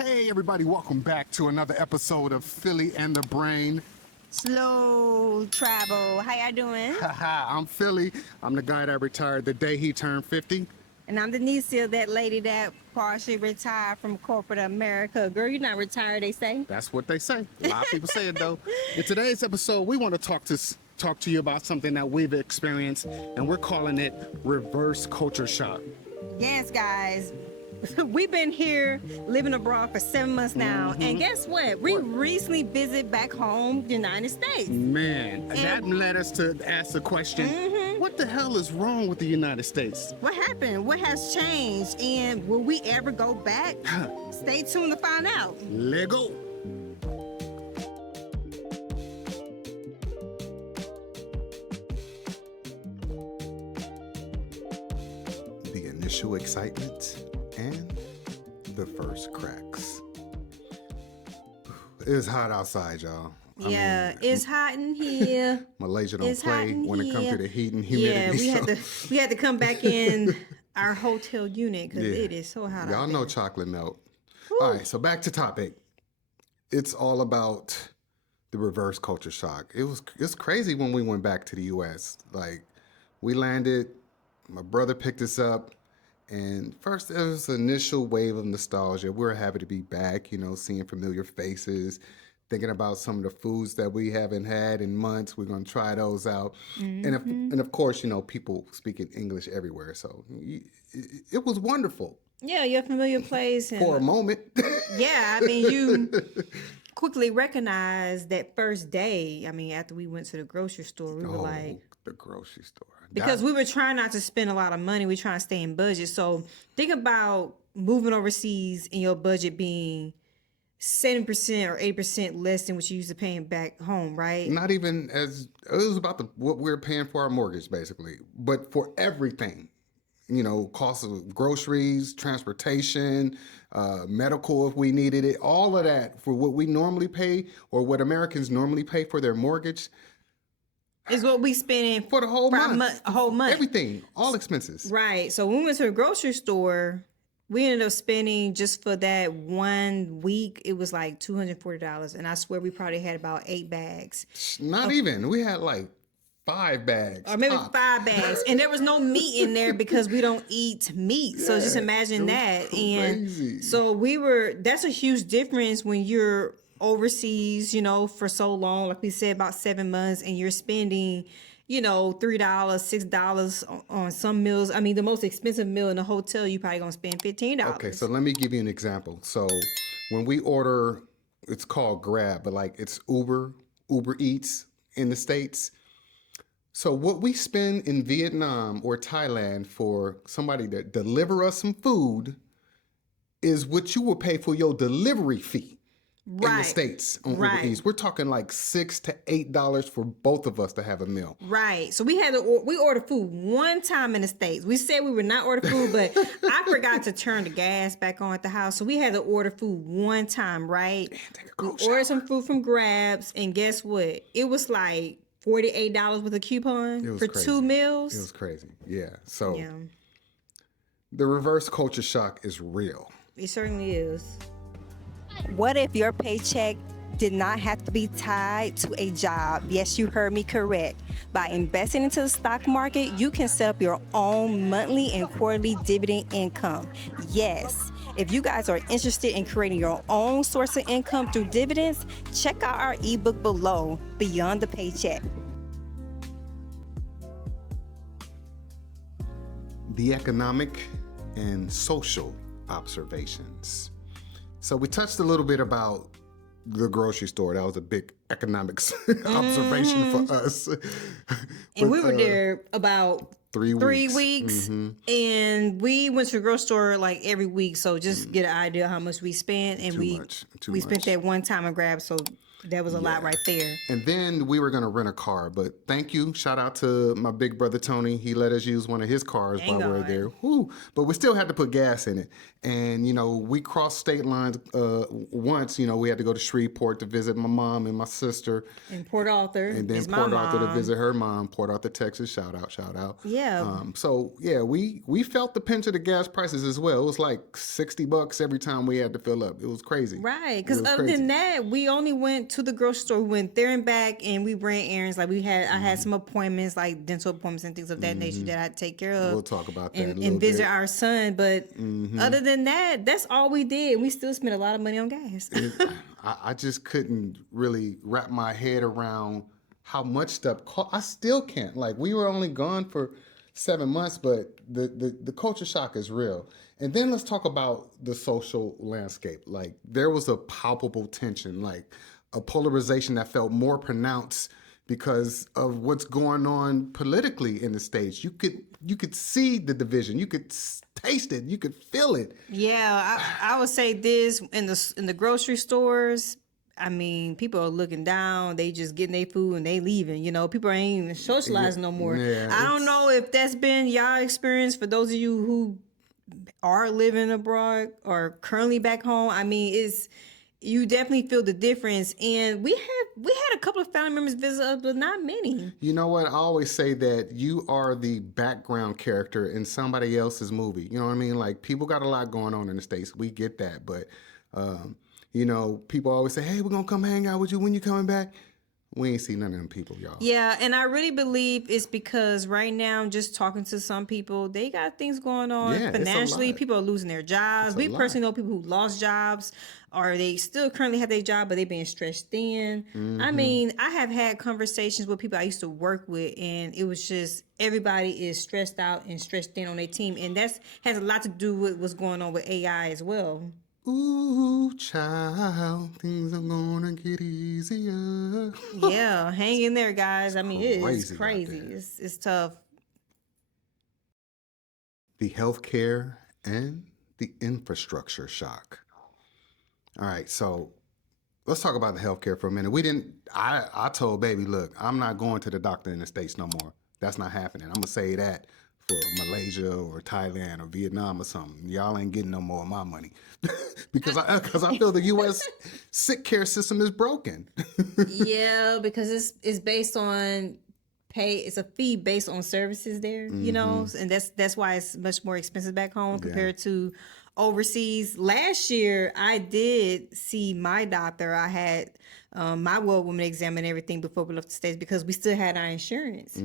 Hey everybody, welcome back to another episode of Philly and the Brain. Slow travel. How y'all doing? Haha, I'm Philly. I'm the guy that retired the day he turned 50. And I'm Denicia, that lady that partially retired from corporate America. Girl, you're not retired, they say. That's what they say. A lot of people say it though. In today's episode, we want to talk to you about something that we've experienced, and we're calling it reverse culture shock. Yes, guys. We've been here living abroad for 7 months now. And guess what? We recently visited back home, the United States. Man, that led us to ask the question, what the hell is wrong with the United States? What happened? What has changed? And will we ever go back? Stay tuned to find out. Let go. The initial excitement and the first cracks. It's hot outside, y'all. It's hot in here. Malaysia don't It's hot play in when it comes here. to the heat and humidity. Yeah, we had to come back in our hotel unit because it is so hot. Y'all out know there. chocolate melt. All right, so back to topic. It's all about the reverse culture shock. It's crazy when we went back to the U.S. Like, we landed, my brother picked us up, and first there was an initial wave of nostalgia. We were happy to be back, seeing familiar faces, thinking about some of the foods that we haven't had in months. We're going to try those out. And of course, people speaking English everywhere. So it was wonderful. Yeah, your familiar place. And, For a moment. yeah, I mean, you quickly recognized that first day. I mean, after we went to the grocery store, we were like, the grocery store. because we were trying not to spend a lot of money. We're trying to stay in budget. So think about moving overseas and your budget being 70% or 80% less than what you used to paying back home, right? Not even as, it was about what we were paying for our mortgage, basically. But for everything, cost of groceries, transportation, medical if we needed it, all of that for what we normally pay or what Americans normally pay for their mortgage. Is what we spending For the whole month. A whole month. Everything, all expenses. Right. So when we went to the grocery store, we ended up spending just for that 1 week, it was like $240. And I swear we probably had about 8 bags. Not even. We had like 5 bags. Or maybe tops. 5 bags. And there was no meat in there because we don't eat meat. So just imagine that. Crazy. And so that's a huge difference when you're overseas, for so long, like we said, about 7 months, and you're spending, $3, $6 on some meals. I mean, the most expensive meal in a hotel, you probably gonna spend $15. Okay, so let me give you an example. So when we order, it's called Grab, but like it's Uber Eats in the States. So what we spend in Vietnam or Thailand for somebody to deliver us some food is what you will pay for your delivery fee. Right. In the States on Uber Eats. We're talking like $6 to $8 for both of us to have a meal. Right. So we ordered food one time in the States. We said we would not order food, but I forgot to turn the gas back on at the house. So we had to order food one time, right? We ordered some food from Grabs, and guess what? It was like $48 with a coupon for crazy. 2 meals. It was crazy. Yeah. So the reverse culture shock is real. It certainly is. What if your paycheck did not have to be tied to a job? Yes, you heard me correct. By investing into the stock market, you can set up your own monthly and quarterly dividend income. Yes. If you guys are interested in creating your own source of income through dividends, check out our ebook below, Beyond the Paycheck. The economic and social observations. So we touched a little bit about the grocery store. That was a big economics observation for us. And we were there about 3 weeks. And we went to the grocery store like every week. So just get an idea how much we spent. And we spent that one time and Grab. So that was a lot right there. And then we were going to rent a car. But thank you. Shout out to my big brother, Tony. He let us use one of his cars while we were there. Whew. But we still had to put gas in it. And, we crossed state lines once. We had to go to Shreveport to visit my mom and my sister. In Port Arthur. And then Port Arthur to visit her mom. Port Arthur, Texas. Shout out. Yeah. Yeah. So yeah, we felt the pinch of the gas prices as well. It was like $60 every time we had to fill up. It was crazy. Right, It because was other crazy. than that, we only went to the grocery store. We went there and back, and we ran errands. Like I had some appointments, like dental appointments and things of that nature that I had to take care of. We'll talk about that in a And little visit bit. our son. But other than that, that's all we did. We still spent a lot of money on gas. I just couldn't really wrap my head around how much stuff cost. I still can't. Like, we were only gone for 7 months, but the culture shock is real. And then let's talk about the social landscape. Like, there was a palpable tension, like a polarization that felt more pronounced because of what's going on politically in the states. You could see the division. You could taste it. You could feel it. Yeah, I would say this in the grocery stores. I mean, people are looking down. They just getting their food and they leaving. You know, people ain't even socializing no more. Yeah, I don't know if that's been y'all experience for those of you who are living abroad or currently back home. I mean, it's you definitely feel the difference. And we had a couple of family members visit us, but not many. You know what? I always say that you are the background character in somebody else's movie. You know what I mean? Like, people got a lot going on in the States. We get that. But, you know, people always say, hey, we're going to come hang out with you when you coming back. We ain't see none of them people, y'all. Yeah, and I really believe it's because right now, just talking to some people, they got things going on Yeah, it's a financially. lot. People are losing their jobs. We lot. personally know people who lost jobs, or they still currently have their job, but they being stretched thin. I mean, I have had conversations with people I used to work with, and it was just everybody is stressed out and stretched thin on their team, and that's has a lot to do with what's going on with AI as well. Ooh, child, things are gonna get easier. Yeah, hang in there, guys. I mean, it is crazy out crazy. there. It's tough. The healthcare and the infrastructure shock. All right, so let's talk about the healthcare for a minute. I told baby, look, I'm not going to the doctor in the States no more. That's not happening. I'm gonna say that for Malaysia or Thailand or Vietnam or something. Y'all ain't getting no more of my money because I feel the U.S. sick care system is broken. Yeah, because it's based on pay. It's a fee based on services there, you know, and that's why it's much more expensive back home compared to overseas. Last year, I did see my doctor. I had my well woman exam and everything before we left the States because we still had our insurance.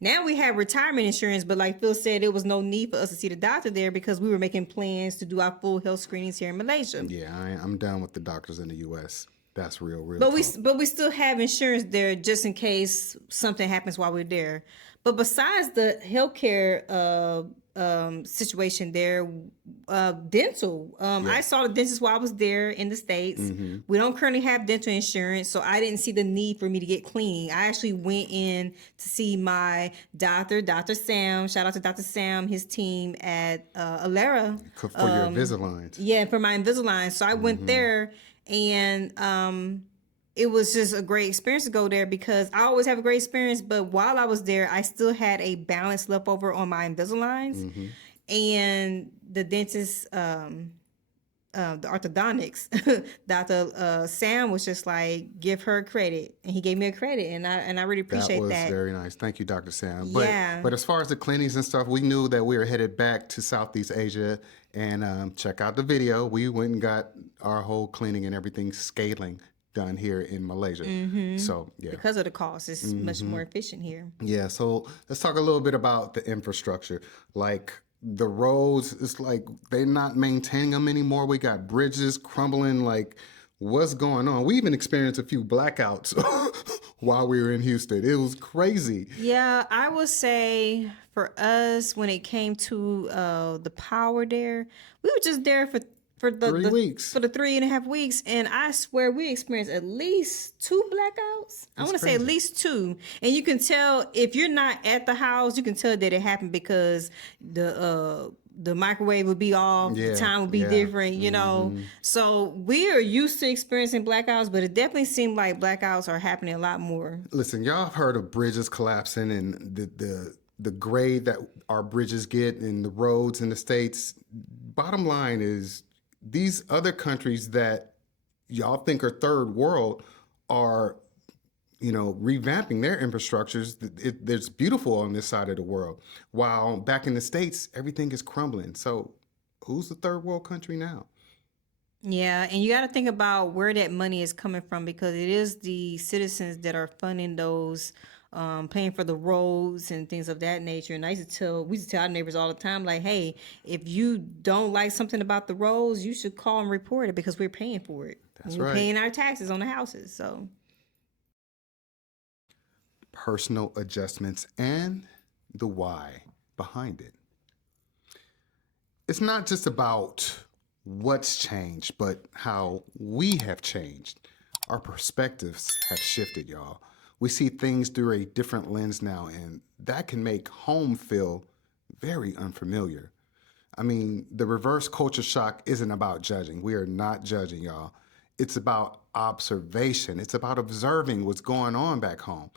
Now we have retirement insurance, but like Phil said, there was no need for us to see the doctor there because we were making plans to do our full health screenings here in Malaysia. Yeah, I'm done with the doctors in the U.S. That's real But talk. we still have insurance there just in case something happens while we're there. But besides the healthcare situation there, dental. I saw the dentist while I was there in the States. We don't currently have dental insurance, so I didn't see the need for me to get cleaning. I actually went in to see my doctor, Dr. Sam. Shout out to Dr. Sam, his team at Alera. For your Invisaligns. Yeah, for my Invisalign. So I went there, and it was just a great experience to go there because I always have a great experience. But while I was there, I still had a balance left over on my Invisaligns, and the dentist, the orthodontics, Dr. Sam was just like, give her credit, and he gave me a credit, and I really appreciate that. That was very nice. Thank you, Dr. Sam. Yeah. But as far as the clinics and stuff, we knew that we were headed back to Southeast Asia, and check out the video. We went and got our whole cleaning and everything scaling done here in Malaysia. So yeah. Because of the cost, it's much more efficient here. Yeah, so let's talk a little bit about the infrastructure. Like the roads, it's like they're not maintaining them anymore. We got bridges crumbling. Like, what's going on? We even experienced a few blackouts while we were in Houston. It was crazy. Yeah, I would say for us, when it came to the power there, we were just there for the 3 weeks. For the 3.5 weeks, and I swear we experienced at least 2 blackouts. I want to say at least 2, and you can tell if you're not at the house, you can tell that it happened because the microwave would be off, the time would be different, you know. So we are used to experiencing blackouts, but it definitely seemed like blackouts are happening a lot more. Listen, y'all have heard of bridges collapsing and the grade that our bridges get in the roads in the States. Bottom line is, these other countries that y'all think are third world are revamping their infrastructures. It's beautiful on this side of the world. While back in the States, everything is crumbling. So who's the third world country now? Yeah, and you got to think about where that money is coming from, because it is the citizens that are funding those, paying for the roads and things of that nature. And we used to tell our neighbors all the time, like, hey, if you don't like something about the roads, you should call and report it, because we're paying for it. That's we're right. paying our taxes on the houses. So personal adjustments and the why behind it. It's not just about what's changed, but how we have changed. Our perspectives have shifted, y'all. We see things through a different lens now, and that can make home feel very unfamiliar. I mean, the reverse culture shock isn't about judging. We are not judging, y'all. It's about observation. It's about observing what's going on back home.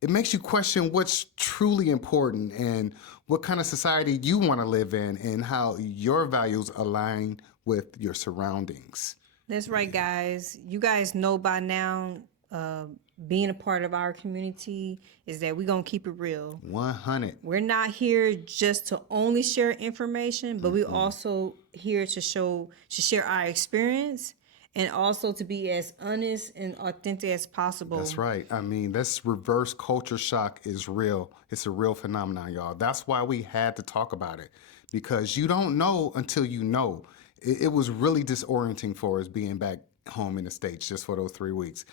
It makes you question what's truly important and what kind of society you want to live in, and how your values align with your surroundings. that's right, guys. You guys know by now, being a part of our community is that we're going to keep it real. 100. We're not here just to only share information, but we also here to share our experience, and also to be as honest and authentic as possible. That's right. I mean, this reverse culture shock is real. It's a real phenomenon, y'all. That's why we had to talk about it, because you don't know until you know. It was really disorienting for us being back home in the States just for those 3 weeks.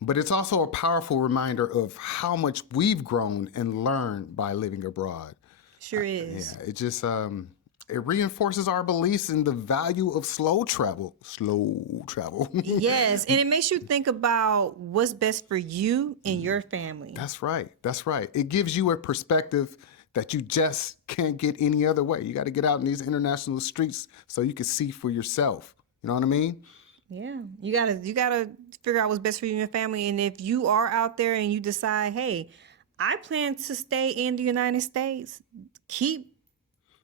But it's also a powerful reminder of how much we've grown and learned by living abroad. Sure is. Yeah, it just it reinforces our beliefs in the value of slow travel. Yes, and it makes you think about what's best for you and your family. That's right. That's right. It gives you a perspective that you just can't get any other way. You got to get out in these international streets so you can see for yourself. You know what I mean? Yeah, you gotta figure out what's best for you and your family. And if you are out there and you decide, hey, I plan to stay in the United States, keep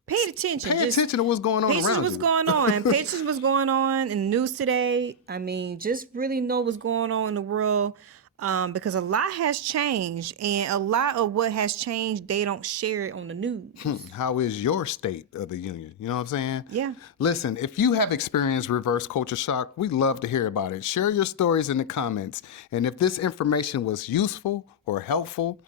paying attention. Pay attention to what's going on around you. Pay attention to what's going on in the news today. I mean, just really know what's going on in the world, because a lot has changed, and a lot of what has changed, they don't share it on the news. How is your state of the union? You know what I'm saying? Yeah. Listen, if you have experienced reverse culture shock, we'd love to hear about it. Share your stories in the comments. And if this information was useful or helpful,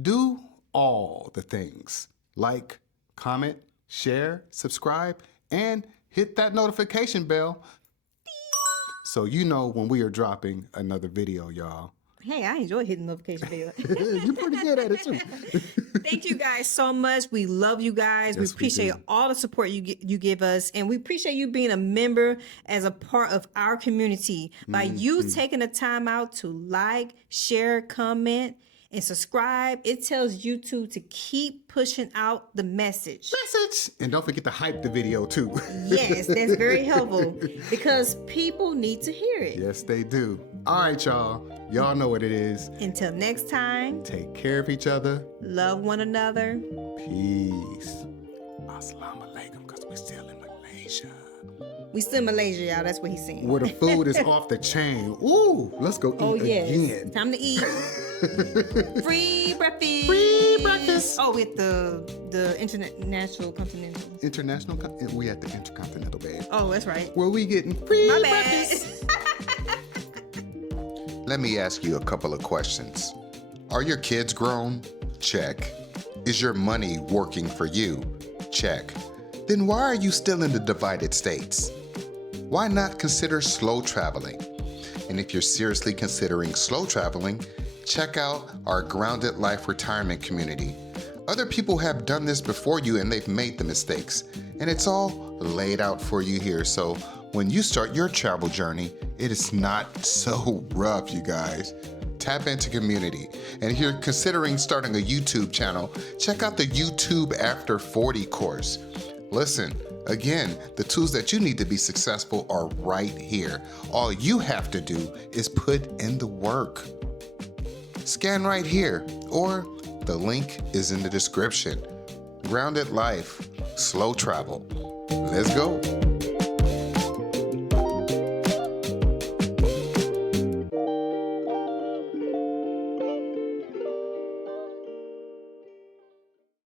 do all the things. Like, comment, share, subscribe, and hit that notification bell so you know when we are dropping another video, y'all. Hey, I enjoy hitting the notification bell. You're pretty good at it too. Thank you guys so much. We love you guys. Yes, we appreciate all the support you give us, and we appreciate you being a member as a part of our community. By you taking the time out to like, share, comment, and subscribe, it tells YouTube to keep pushing out the message. And don't forget to hype the video too. Yes, that's very helpful, because people need to hear it. Yes, they do. All right, y'all. Y'all know what it is. Until next time, take care of each other. Love one another. Peace. Assalamu alaikum, because we're still in Malaysia. We still in Malaysia, y'all. That's what he's saying. Where the food is off the chain. Ooh, let's go eat again. Time to eat. Free breakfast. Free breakfast. Oh, with the international continental. We at the intercontinental, babe. Oh, that's right. Where we getting free My breakfast. Let me ask you a couple of questions. Are your kids grown? Check. Is your money working for you? Check. Then why are you still in the divided states? Why not consider slow traveling? And if you're seriously considering slow traveling, check out our Grounded Life retirement community. Other people have done this before you and they've made the mistakes. And it's all laid out for you here. So when you start your travel journey, it is not so rough, you guys. Tap into community. And if you're considering starting a YouTube channel, check out the YouTube After 40 course. Listen, again, the tools that you need to be successful are right here. All you have to do is put in the work. Scan right here, or the link is in the description. Grounded Life, slow travel. Let's go.